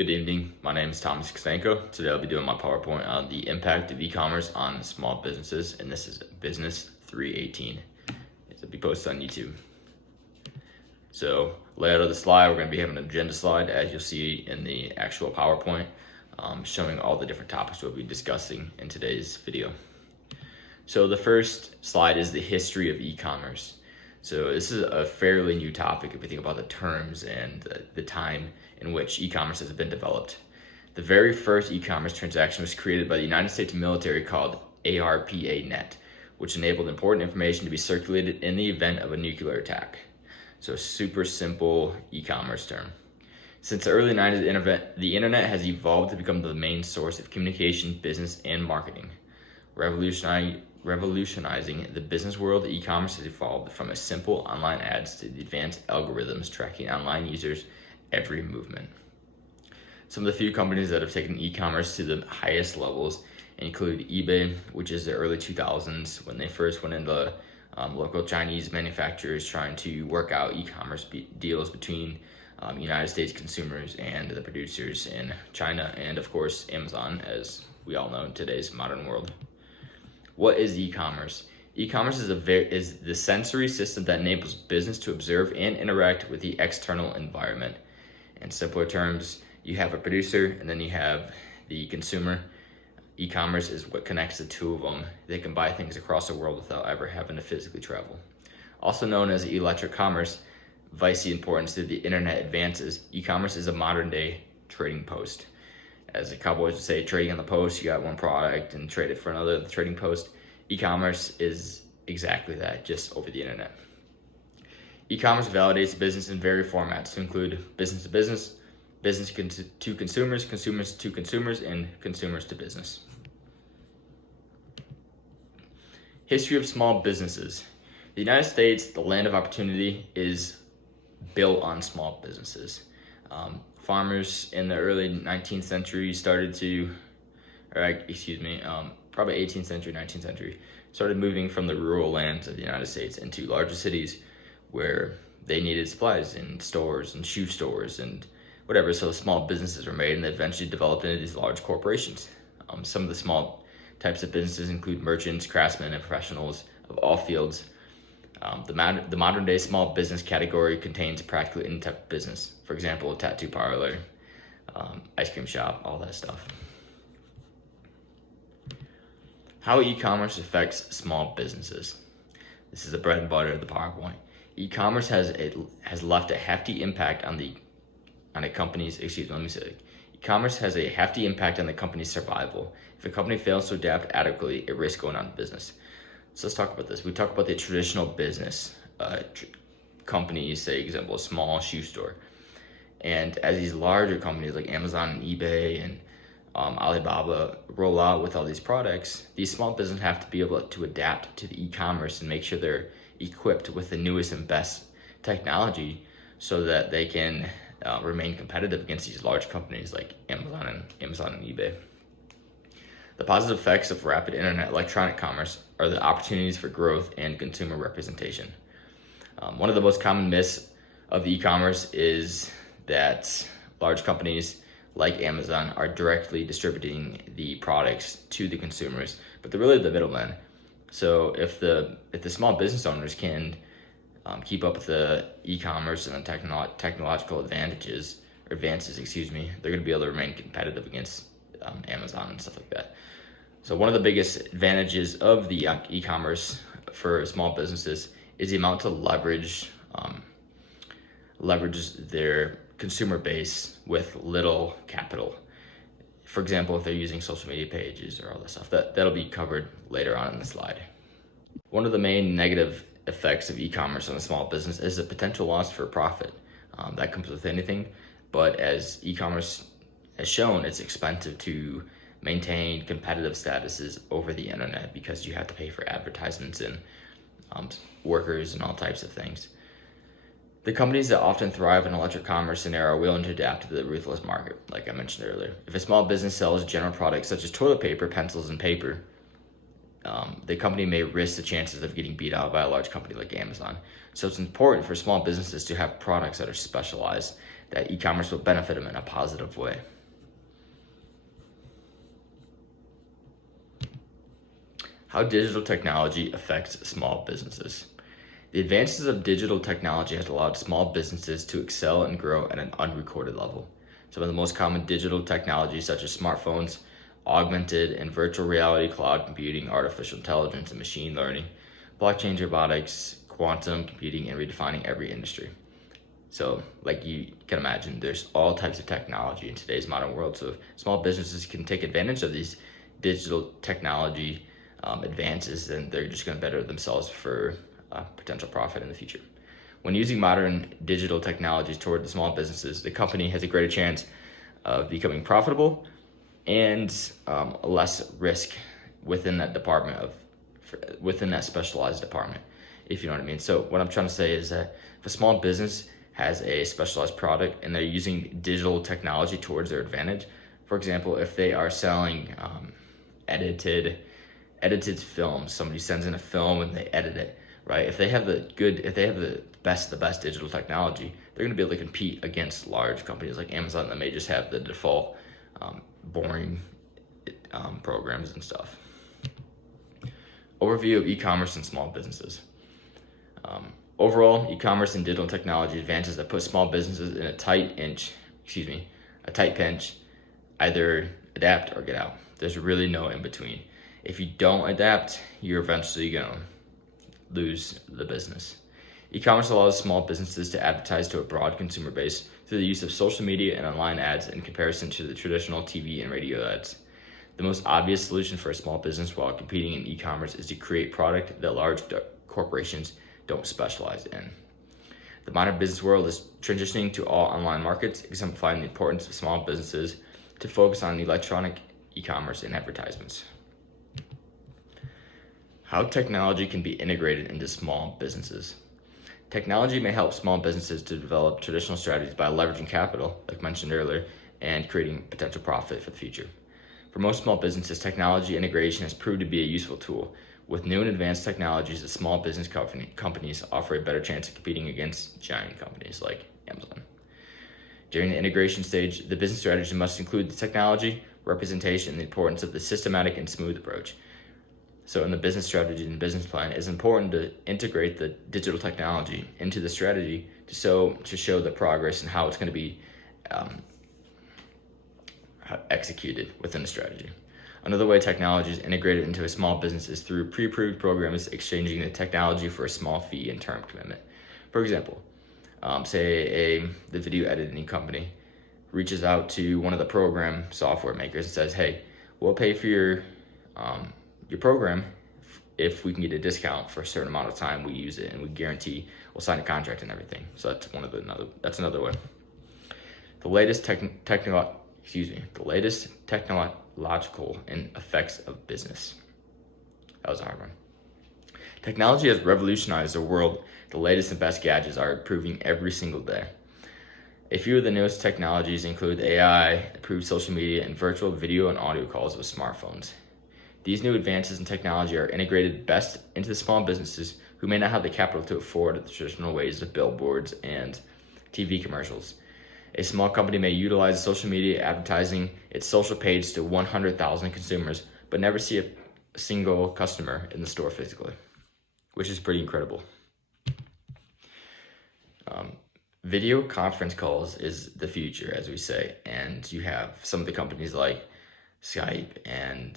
Good evening, my name is Thomas Kostenko. Today I'll be doing my PowerPoint on the impact of e-commerce on small businesses, and this is Business 318. It'll be posted on YouTube. So layout of the slide, we're going to be having an agenda slide as you'll see in the actual PowerPoint, showing all the different topics we'll be discussing in today's video. So the first slide is the history of e-commerce. So this is a fairly new topic if you think about the terms and the time in which e-commerce has been developed. The very first e-commerce transaction was created by the United States military called ARPANET, which enabled important information to be circulated in the event of a nuclear attack. So super simple e-commerce term. Since the early 90s, the internet has evolved to become the main source of communication, business, and marketing. Revolutionizing the business world, e-commerce has evolved from a simple online ads to the advanced algorithms tracking online users' every movement. Some of the few companies that have taken e-commerce to the highest levels include eBay, which is the early 2000s when they first went into local Chinese manufacturers trying to work out e-commerce deals between United States consumers and the producers in China, and of course Amazon, as we all know in today's modern world. What is e-commerce? E-commerce is the sensory system that enables business to observe and interact with the external environment. In simpler terms, you have a producer and then you have the consumer. E-commerce is what connects the two of them. They can buy things across the world without ever having to physically travel. Also known as electric commerce, vice the importance that the internet advances, e-commerce is a modern day trading post. As the cowboys would say, trading on the post, you got one product and trade it for another, the trading post. E-commerce is exactly that, just over the internet. E-commerce validates business in various formats to include business to business, business to consumers, consumers to consumers, and consumers to business. History of small businesses. The United States, the land of opportunity, is built on small businesses. Farmers in the early 19th century probably 18th century, 19th century, started moving from the rural lands of the United States into larger cities where they needed supplies in stores and shoe stores and whatever. So small businesses were made and they eventually developed into these large corporations. Some of the small types of businesses include merchants, craftsmen, and professionals of all fields. The modern day small business category contains practically any type of business. For example, a tattoo parlor, ice cream shop, all that stuff. How e-commerce affects small businesses. This is the bread and butter of the PowerPoint. E-commerce has left a hefty impact on a company's e-commerce has a hefty impact on the company's survival. If a company fails to adapt adequately, it risks going out of business. So let's talk about this. We talk about the traditional business companies, say, example, a small shoe store. And as these larger companies like Amazon and eBay and Alibaba roll out with all these products, these small businesses have to be able to adapt to the e-commerce and make sure they're equipped with the newest and best technology so that they can remain competitive against these large companies like Amazon and eBay. The positive effects of rapid internet electronic commerce are the opportunities for growth and consumer representation. One of the most common myths of e-commerce is that large companies like Amazon are directly distributing the products to the consumers, but they're really the middlemen. So if the small business owners can keep up with the e-commerce and the technological advances, they're going to be able to remain competitive against Amazon and stuff like that. So one of the biggest advantages of the e-commerce for small businesses is the amount to leverage their consumer base with little capital. For example, if they're using social media pages or all that stuff, that'll be covered later on in the slide. One of the main negative effects of e-commerce on a small business is the potential loss for profit. That comes with anything, but as e-commerce has shown, it's expensive to maintain competitive statuses over the internet because you have to pay for advertisements and workers and all types of things. The companies that often thrive in electric commerce scenario are willing to adapt to the ruthless market, like I mentioned earlier. If a small business sells general products such as toilet paper, pencils, and paper, the company may risk the chances of getting beat out by a large company like Amazon. So it's important for small businesses to have products that are specialized, that e-commerce will benefit them in a positive way. How digital technology affects small businesses. The advances of digital technology has allowed small businesses to excel and grow at an unrecorded level. Some of the most common digital technologies such as smartphones, augmented and virtual reality, cloud computing, artificial intelligence and machine learning, blockchain, robotics, quantum computing, and redefining every industry. So like you can imagine, there's all types of technology in today's modern world. So if small businesses can take advantage of these digital technology advances, then they're just going to better themselves for potential profit in the future. When using modern digital technologies toward the small businesses, the company has a greater chance of becoming profitable and less risk within that department within that specialized department, if you know what I mean. So what I'm trying to say is that if a small business has a specialized product and they're using digital technology towards their advantage, for example, if they are selling edited films, somebody sends in a film and they edit it, right? If they have the best digital technology, they're going to be able to compete against large companies like Amazon that may just have the default boring programs and stuff. Overview of e-commerce and small businesses. Overall, e-commerce and digital technology advances that put small businesses in a tight pinch, either adapt or get out. There's really no in between. If you don't adapt, you're eventually going to lose the business. E-commerce allows small businesses to advertise to a broad consumer base through the use of social media and online ads in comparison to the traditional TV and radio ads. The most obvious solution for a small business while competing in e-commerce is to create product that large corporations don't specialize in. The modern business world is transitioning to all online markets, exemplifying the importance of small businesses to focus on electronic e-commerce and advertisements. How technology can be integrated into small businesses. Technology may help small businesses to develop traditional strategies by leveraging capital, like mentioned earlier, and creating potential profit for the future. For most small businesses, technology integration has proved to be a useful tool. With new and advanced technologies, the small business companies offer a better chance of competing against giant companies like Amazon. During the integration stage, the business strategy must include the technology, representation, and the importance of the systematic and smooth approach. So in the business strategy and business plan, it's important to integrate the digital technology into the strategy to show the progress and how it's going to be executed within the strategy. Another way technology is integrated into a small business is through pre-approved programs exchanging the technology for a small fee and term commitment. For example, say the video editing company reaches out to one of the program software makers and says, "Hey, we'll pay for your program if we can get a discount for a certain amount of time we use it, and we guarantee we'll sign a contract and everything." So that's another way. The latest technological and effects of business. That was a hard one. Technology has revolutionized the world. The latest and best gadgets are improving every single day. A few of the newest technologies include AI, improved social media, and virtual video and audio calls with smartphones. These new advances in technology are integrated best into the small businesses who may not have the capital to afford the traditional ways of billboards and TV commercials. A small company may utilize social media advertising its social page to 100,000 consumers, but never see a single customer in the store physically, which is pretty incredible. Video conference calls is the future, as we say, and you have some of the companies like Skype and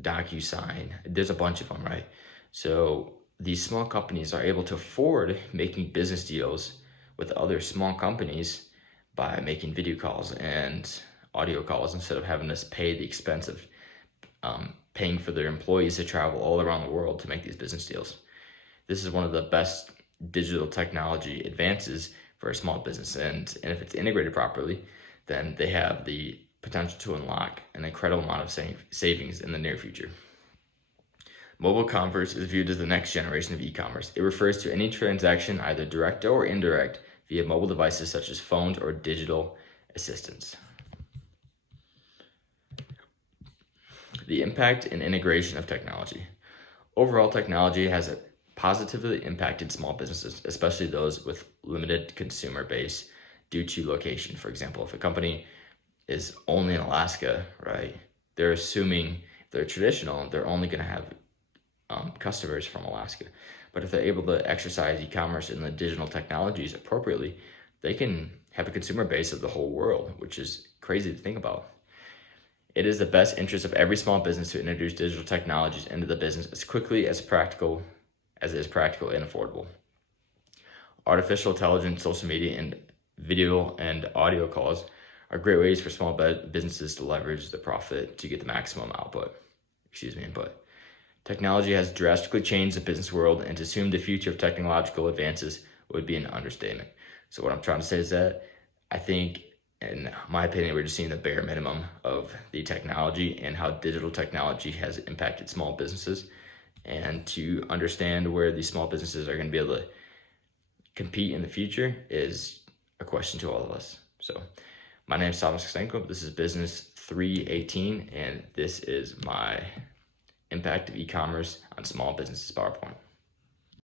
DocuSign. There's a bunch of them, right? So these small companies are able to afford making business deals with other small companies by making video calls and audio calls instead of having to pay the expense of paying for their employees to travel all around the world to make these business deals. This is one of the best digital technology advances for a small business, and if it's integrated properly, then they have the potential to unlock an incredible amount of savings in the near future. Mobile commerce is viewed as the next generation of e-commerce. It refers to any transaction, either direct or indirect, via mobile devices such as phones or digital assistants. The impact and integration of technology. Overall, technology has positively impacted small businesses, especially those with limited consumer base due to location. For example, if a company is only in Alaska, right, they're assuming if they're traditional, they're only going to have customers from Alaska. But if they're able to exercise e-commerce and the digital technologies appropriately, they can have a consumer base of the whole world, which is crazy to think about. It is the best interest of every small business to introduce digital technologies into the business as quickly as it is practical and affordable. Artificial intelligence, social media, and video and audio calls are great ways for small businesses to leverage the profit to get the maximum input. Technology has drastically changed the business world, and to assume the future of technological advances would be an understatement. So what I'm trying to say is that I think, in my opinion, we're just seeing the bare minimum of the technology and how digital technology has impacted small businesses. And to understand where these small businesses are going to be able to compete in the future is a question to all of us. So my name is Thomas Kostenko. This is Business 318, and this is my Impact of E-commerce on Small Businesses PowerPoint.